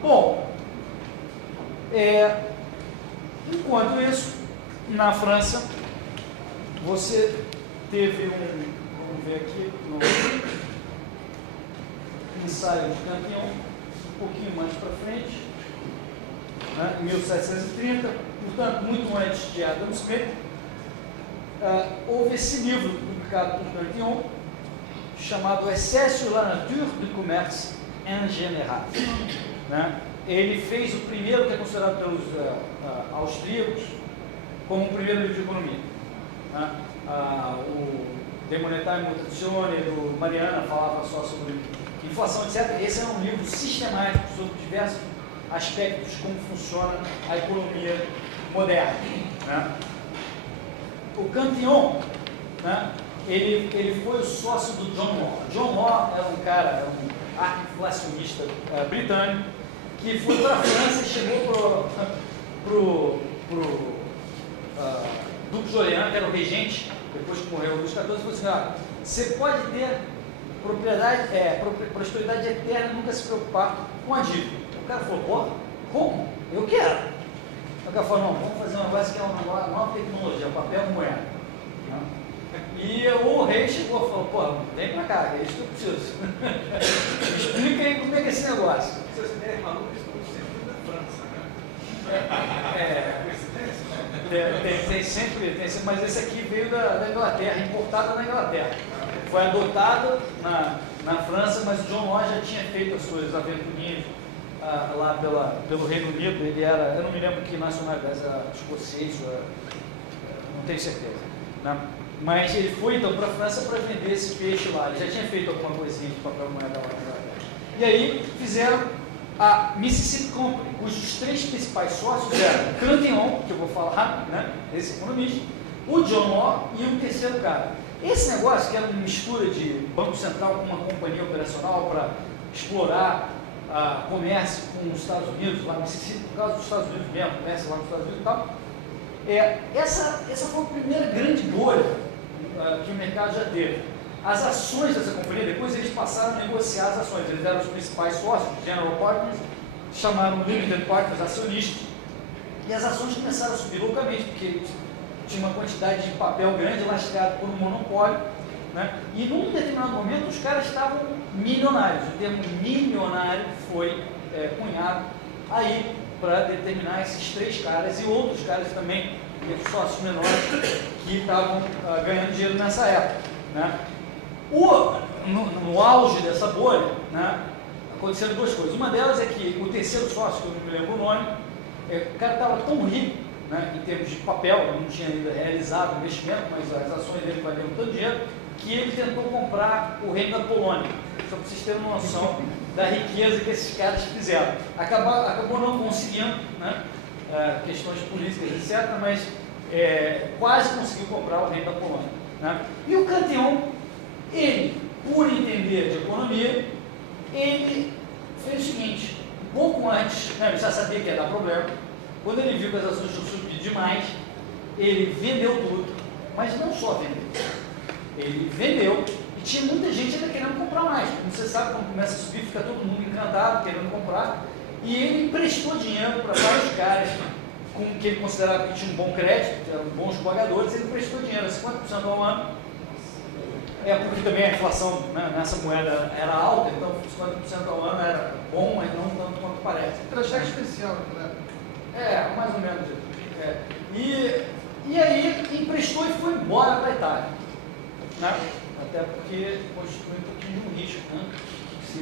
Bom, enquanto isso, na França, você teve vamos ver aqui, no ensaio de Cantillon, um pouquinho mais para frente, né, em 1730, portanto, muito antes de Adam Smith, houve esse livro publicado por Cantillon, chamado Essai sur la nature du commerce en général. Né? Ele fez o primeiro, que é considerado pelos austríacos como o primeiro livro de economia. Né? O De Monetae Mutazione, do Mariana, falava só sobre inflação, etc. Esse é um livro sistemático sobre diversos aspectos, como funciona a economia moderna. Né? O Cantillon, né, ele foi o sócio do John Law. John Law era um cara, um arco-inflacionista britânico, que foi para a França e chegou para o Duque de Orleans, que era o regente, depois que morreu o Luís XIV, e falou assim: você pode ter prosperidade eterna e nunca se preocupar com a dívida. O cara falou: porra, como? Eu quero. O cara falou: não, vamos fazer uma base que é uma nova tecnologia, o papel moeda. E o rei chegou e falou: pô, vem pra cá, é isso que eu preciso. Explica aí como é que é esse negócio. Essas ideias malucas estão sempre na França, né? Tem sempre, mas esse aqui veio da Inglaterra, importado da Inglaterra. Foi adotado na França, mas o John Law já tinha feito as suas aventurinhas lá pelo Reino Unido. Ele era, eu não me lembro que nacionalidade, era escocês, não tenho certeza. Né? Mas ele foi então para a França para vender esse peixe lá. Ele já tinha feito alguma coisinha de papel moeda lá. E aí fizeram a Mississippi Company, cujos três principais sócios eram Cantillon, que eu vou falar rápido, né? Esse economista, o John Law e um terceiro cara. Esse negócio, que era uma mistura de Banco Central com uma companhia operacional para explorar comércio com os Estados Unidos, lá no Mississippi, por causa dos Estados Unidos mesmo, comércio lá nos Estados Unidos e tal. Essa foi a primeira grande bolha que o mercado já teve. As ações dessa companhia, depois eles passaram a negociar as ações. Eles eram os principais sócios, General Partners, chamaram Limited Partners acionistas, e as ações começaram a subir loucamente, porque tinha uma quantidade de papel grande lastreado por um monopólio, né? E num determinado momento os caras estavam milionários. O termo milionário foi cunhado aí para determinar esses três caras e outros caras também, sócios menores, que estavam ganhando dinheiro nessa época. Né? No auge dessa bolha, né, aconteceram duas coisas. Uma delas é que o terceiro sócio, que eu não me lembro o nome, o cara estava tão rico, né, em termos de papel, não tinha ainda realizado o investimento, mas as ações dele valiam tanto dinheiro, que ele tentou comprar o reino da Polônia, só para vocês terem uma noção da riqueza que esses caras fizeram. Acabou não conseguindo, né, questões políticas, etc., mas quase conseguiu comprar o reino da Polônia. Né? E o Cantillon, ele, por entender de economia, ele fez o seguinte: um pouco antes, né, ele já sabia que ia dar problema. Quando ele viu que as ações tinham subido demais, ele vendeu tudo, mas não só vendeu. Ele vendeu e tinha muita gente ainda querendo comprar mais. Como você sabe, quando começa a subir, fica todo mundo encantado, querendo comprar. E ele emprestou dinheiro para vários caras com que ele considerava que tinham um bom crédito, eram bons pagadores. Ele emprestou dinheiro a 50% ao ano. Porque também a inflação, né, nessa moeda era alta, então 50% ao ano era bom, mas não tanto quanto parece. Era cheque especial, né? Mais ou menos. E aí emprestou e foi embora para a Itália. Né? Até porque constitui um pouquinho de um risco. Né? Se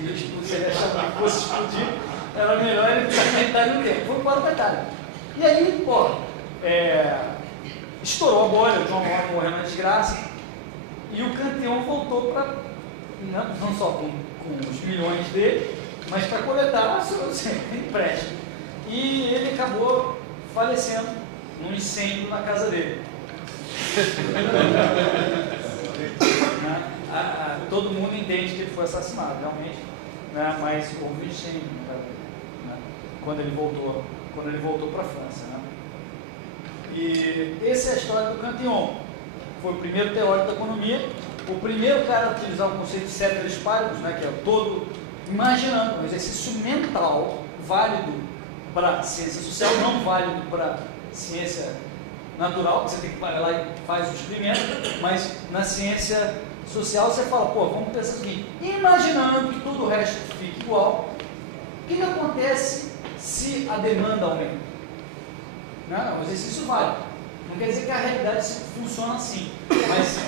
ele achava que fosse explodir, era melhor ele ficar na Itália um tempo. Foi embora para a Itália. E aí, estourou a bolha, o John Law morreu na desgraça, e o Cantillon voltou para, não só com os milhões dele, mas para coletar seu empréstimo. E ele acabou falecendo num incêndio na casa dele. Todo mundo entende que ele foi assassinado, realmente, né? Mas houve incêndio na casa dele, né? Quando ele voltou para a França. Né? E essa é a história do Cantillon. Foi o primeiro teórico da economia, o primeiro cara a utilizar o conceito de ceteris paribus, né, que é todo imaginando um exercício mental, válido para ciência social, não válido para ciência natural, que você tem que parar lá e faz o experimento, mas na ciência social você fala, pô, vamos pensar o seguinte, imaginando que todo o resto fique igual, o que acontece se a demanda aumenta? Não, o exercício vale. Não quer dizer que a realidade funciona assim, mas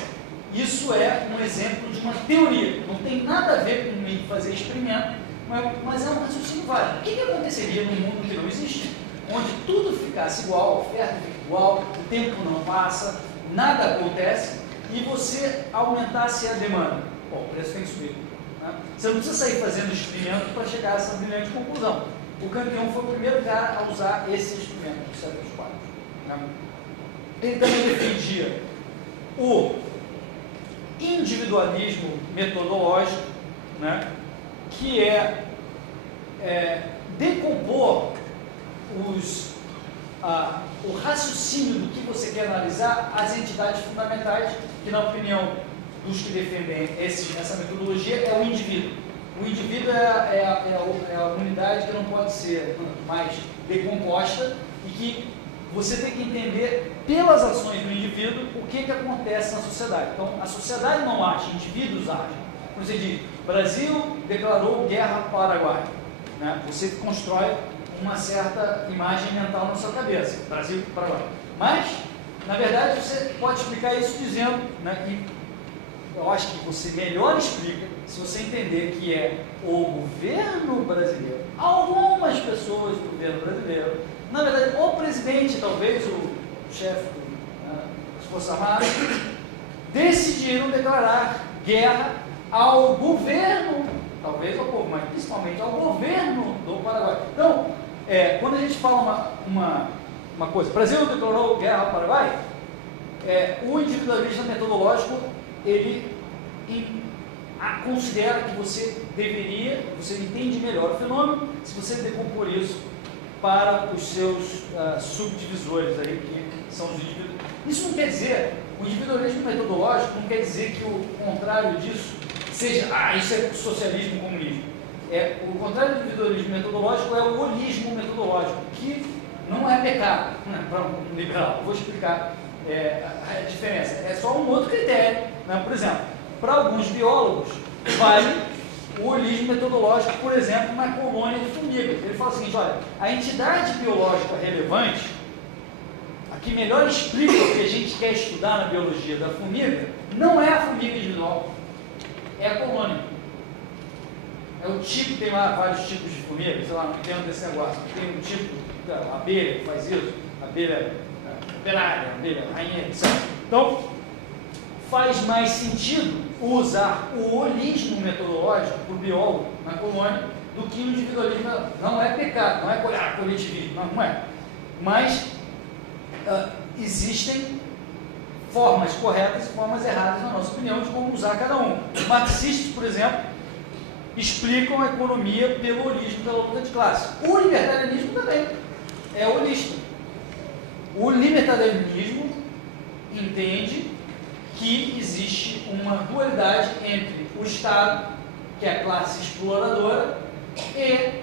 isso é um exemplo de uma teoria, não tem nada a ver com fazer experimento, mas é um raciocínio válido. O que aconteceria num mundo que não existe, onde tudo ficasse igual, a oferta fica igual, o tempo não passa, nada acontece, e você aumentasse a demanda? Bom, o preço tem que subir. Né? Você não precisa sair fazendo experimento para chegar a essa brilhante conclusão. O Campion foi o primeiro cara a usar esse instrumento do século IV. Né? Ele também defendia o individualismo metodológico, né? Que é decompor o raciocínio do que você quer analisar às entidades fundamentais, que na opinião dos que defendem essa metodologia é o indivíduo. O indivíduo é a unidade que não pode ser mais decomposta e que você tem que entender pelas ações do indivíduo o que acontece na sociedade. Então, a sociedade não age, indivíduos agem. Como você diz, Brasil declarou guerra ao Paraguai. Né? Você constrói uma certa imagem mental na sua cabeça, Brasil e Paraguai. Mas, na verdade, você pode explicar isso dizendo, né, que eu acho que você melhor explica se você entender que é o governo brasileiro, algumas pessoas do governo brasileiro, na verdade, o presidente, talvez o chefe das Forças Armadas, decidiram declarar guerra ao governo, talvez ao povo, mas principalmente ao governo do Paraguai. Então, quando a gente fala uma coisa, o Brasil declarou guerra ao Paraguai, o individualismo metodológico, ele considera que você entende melhor o fenômeno se você decompor isso para os seus subdivisores aí, que são os indivíduos. Isso não quer dizer, o individualismo metodológico não quer dizer que o contrário disso seja, isso é socialismo, comunismo. O contrário do individualismo metodológico é o holismo metodológico, que não é pecado, né, para um liberal. Eu vou explicar a diferença. É só um outro critério. Né? Por exemplo, para alguns biólogos, vale o holismo metodológico, por exemplo, na colônia de formigas. Ele fala o seguinte, olha, a entidade biológica relevante, a que melhor explica o que a gente quer estudar na biologia da formiga, não é a formiga individual, é a colônia. É o tipo, tem lá vários tipos de formiga, sei lá, não entendo desse negócio. Tem um tipo, a abelha que faz isso, a abelha operária, a abelha rainha, etc. Então, faz mais sentido usar o holismo metodológico para o biólogo na colônia do que o individualismo. Não é pecado, não é coletivismo, não é. Mas existem formas corretas e formas erradas, na nossa opinião, de como usar cada um. Os marxistas, por exemplo, explicam a economia pelo holismo, pela luta de classe. O libertarianismo também é holista. O libertarianismo entende que existe uma dualidade entre o Estado, que é a classe exploradora, e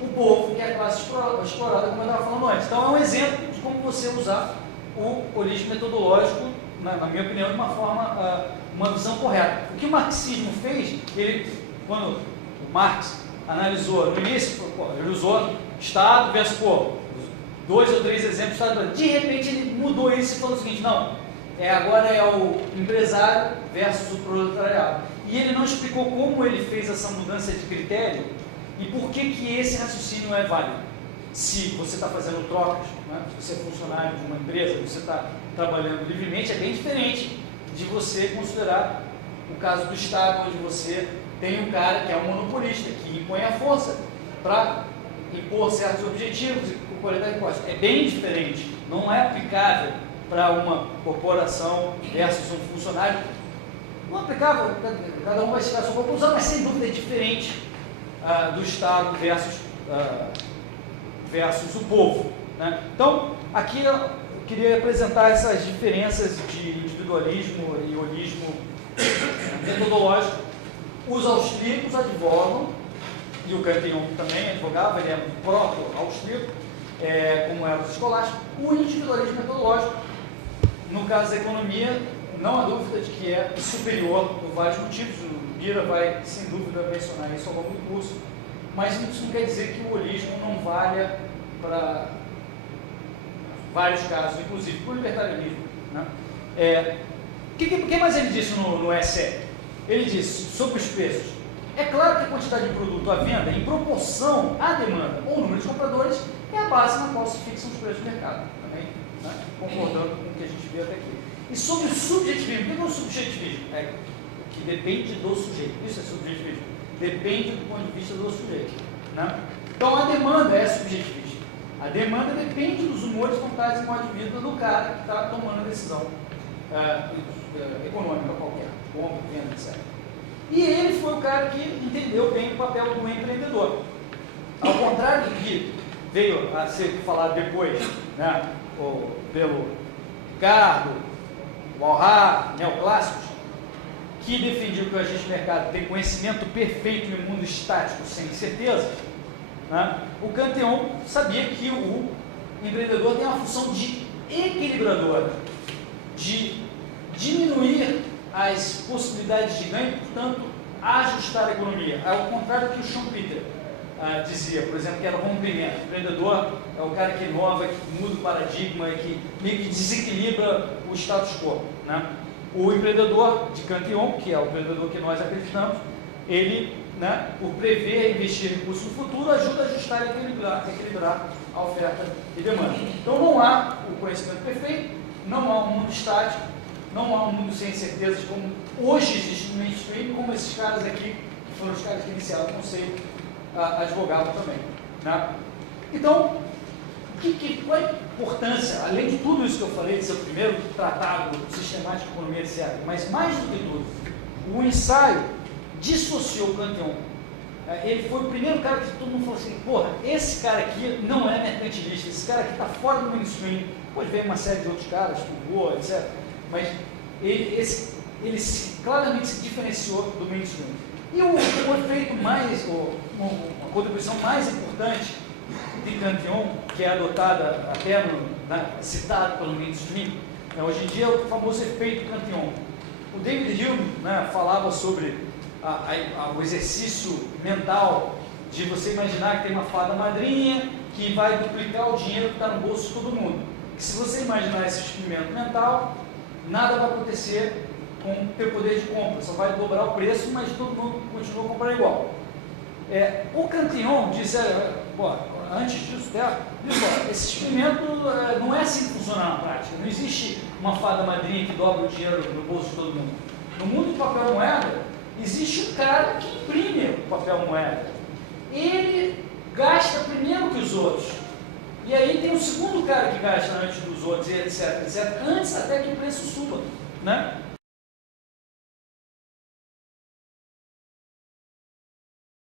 o povo, que é a classe explorada, como eu estava falando antes. Então, é um exemplo de como você usar o holismo metodológico, na minha opinião, de uma forma, uma visão correta. O que o marxismo fez, quando o Marx analisou no início, ele usou Estado versus povo, 2 ou 3 exemplos, de repente ele mudou isso e falou o seguinte, não, agora é o empresário versus o proletariado. E ele não explicou como ele fez essa mudança de critério e por que esse raciocínio é válido. Se você está fazendo trocas, né? Se você é funcionário de uma empresa, você está trabalhando livremente, é bem diferente de você considerar o caso do Estado, onde você tem um cara que é um monopolista, que impõe a força para impor certos objetivos e coletar impostos. É bem diferente, não é aplicável para uma corporação versus um funcionário. Não é aplicável, cada um vai chegar à sua conclusão, mas sem dúvida é diferente do Estado versus o povo. Né? Então, aqui eu queria apresentar essas diferenças de individualismo e holismo metodológico. Os austríacos advogam e o Cantillon também advogava, ele é um proto-austríaco, como eram os escolásticos, o individualismo metodológico, no caso da economia, não há dúvida de que é superior por vários motivos. O Bira vai, sem dúvida, mencionar isso ao longo do curso, mas isso não quer dizer que o holismo não valha para vários casos, inclusive para o libertarianismo. Né? O que mais ele disse no SE? Ele disse sobre os preços. É claro que a quantidade de produto à venda, em proporção à demanda ou número de compradores, é a base na qual se fixam os preços do mercado. Também, né? Concordando com o que a gente viu até aqui. E sobre o subjetivismo, o que é o subjetivismo? Que depende do sujeito. Isso é subjetivismo. Depende do ponto de vista do sujeito. Né? Então a demanda é subjetivista. A demanda depende dos humores, vontades e modo de vida do cara que está tomando a decisão econômica qualquer, compra, venda, etc. E ele foi o cara que entendeu bem o papel do empreendedor. Ao contrário do que veio a ser falado depois, né, pelo Ricardo, Walras, neoclássicos, que defendiam que o agente de mercado tem conhecimento perfeito em um mundo estático, sem incertezas, né? O Cantillon sabia que o empreendedor tem uma função de equilibradora, de diminuir as possibilidades de ganho, portanto, ajustar a economia. Ao contrário do que o Schumpeter dizia, por exemplo, que era o rompimento. O empreendedor é o cara que inova, que muda o paradigma, que meio que desequilibra o status quo. Né? O empreendedor de Cantillon, que é o empreendedor que nós acreditamos, ele, né, por prever e investir recursos no futuro, ajuda a ajustar e equilibrar a oferta e demanda. Então não há o conhecimento perfeito, não há um mundo estático, não há um mundo sem incertezas como hoje existe no mainstream, como esses caras aqui, que foram os caras que iniciaram o conceito, advogavam também. Né? Então, qual é a importância, além de tudo isso que eu falei, de ser o primeiro tratado sistemático de economia, etc., mas mais do que tudo, o ensaio dissociou o Cantillon. Ele foi o primeiro cara que todo mundo falou assim, porra, esse cara aqui não é mercantilista, esse cara aqui está fora do mainstream. Depois veio uma série de outros caras, Foucault, etc., mas ele claramente se diferenciou do mainstream. E o efeito mais, uma contribuição mais importante de Cantillon, que é adotada até citado pelo mainstream, hoje em dia é o famoso efeito Cantillon. O David Hume, né, falava sobre o exercício mental de você imaginar que tem uma fada madrinha que vai duplicar o dinheiro que está no bolso de todo mundo. Que se você imaginar esse experimento mental, nada vai acontecer com o teu poder de compra, só vai dobrar o preço, mas todo mundo continua comprando igual. O Cantillon diz, antes disso, esse experimento não é assim que funciona na prática, não existe uma fada madrinha que dobra o dinheiro no bolso de todo mundo. No mundo do papel moeda, existe um cara que imprime o papel moeda. Ele gasta primeiro que os outros. E aí tem um segundo cara que gasta antes dos outros, etc, etc, antes até que o preço suba. Né?